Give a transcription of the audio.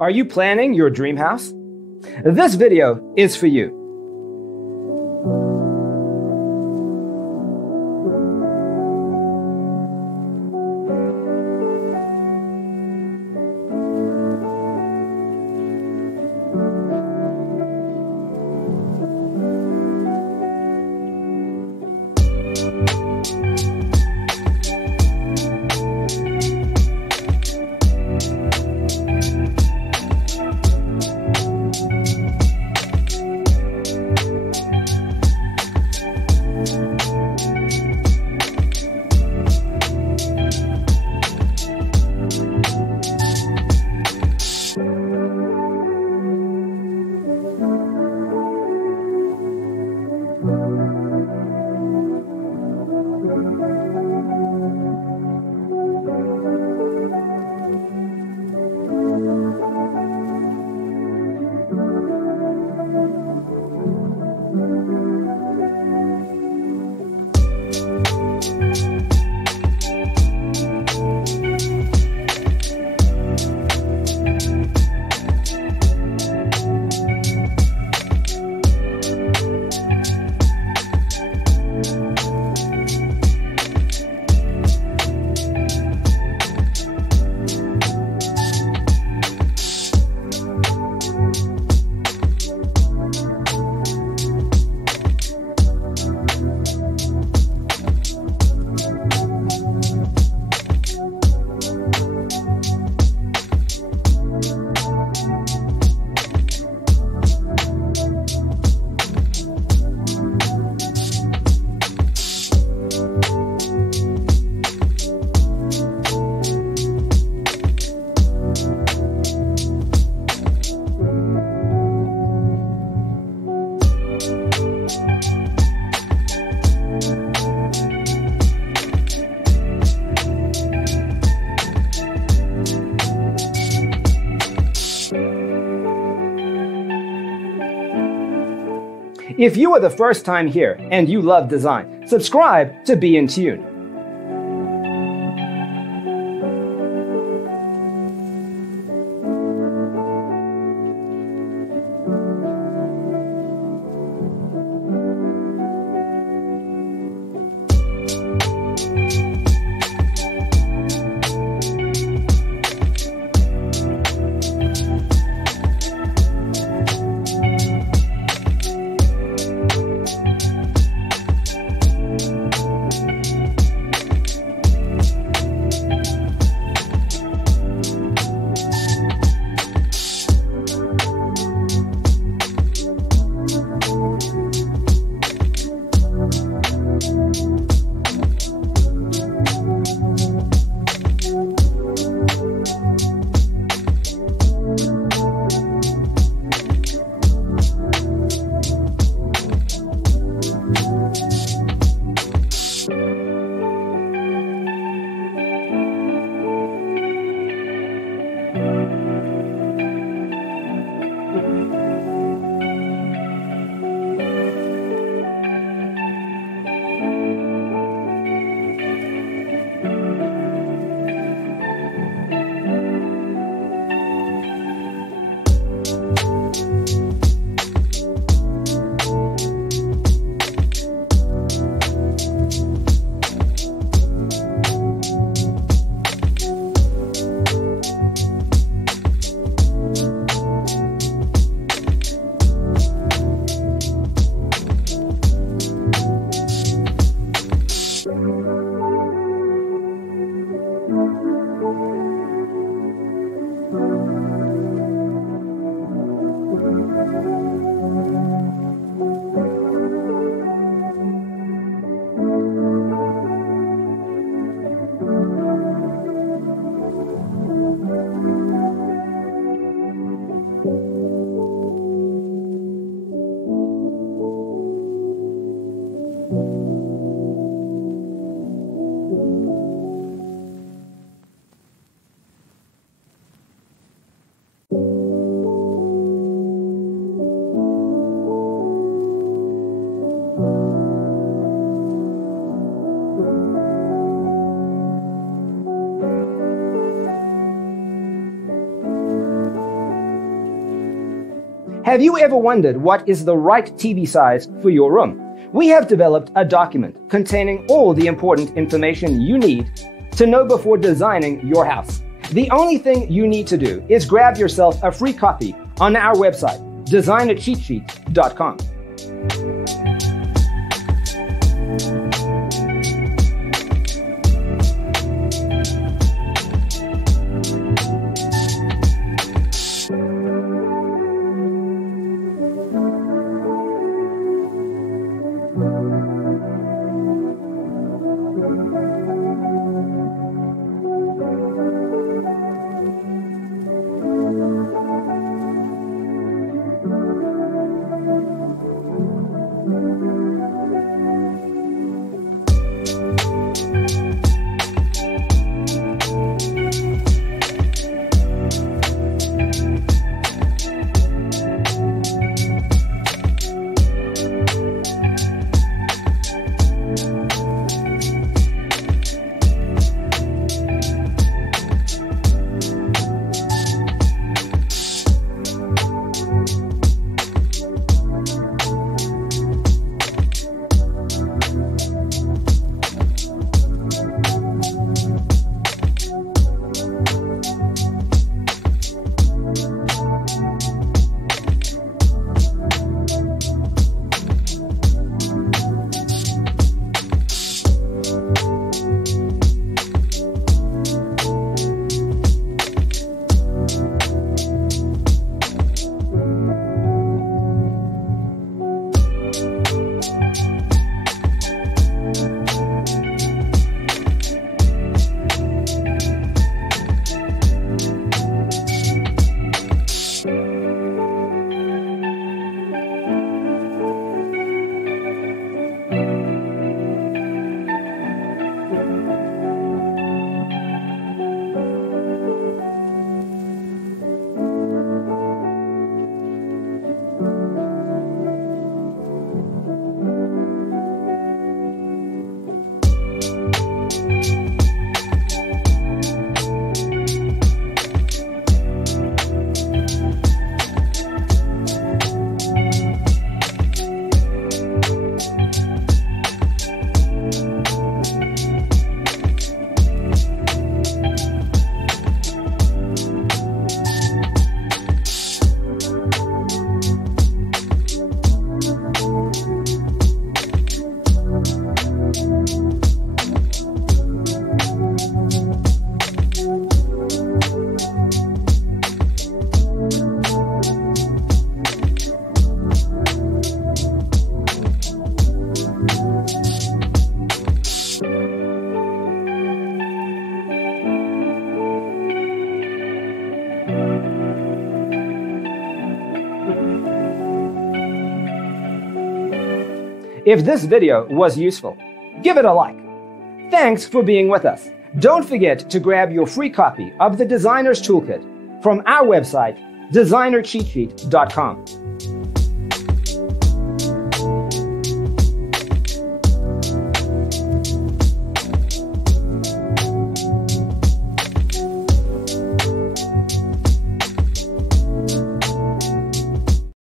Are you planning your dream house? This video is for you. If you are the first time here and you love design, subscribe to be in tune. Have you ever wondered what is the right TV size for your room? We have developed a document containing all the important information you need to know before designing your house. The only thing you need to do is grab yourself a free copy on our website, designercheatsheet.com. If this video was useful, give it a like. Thanks for being with us. Don't forget to grab your free copy of the Designer's Toolkit from our website, designercheatsheet.com.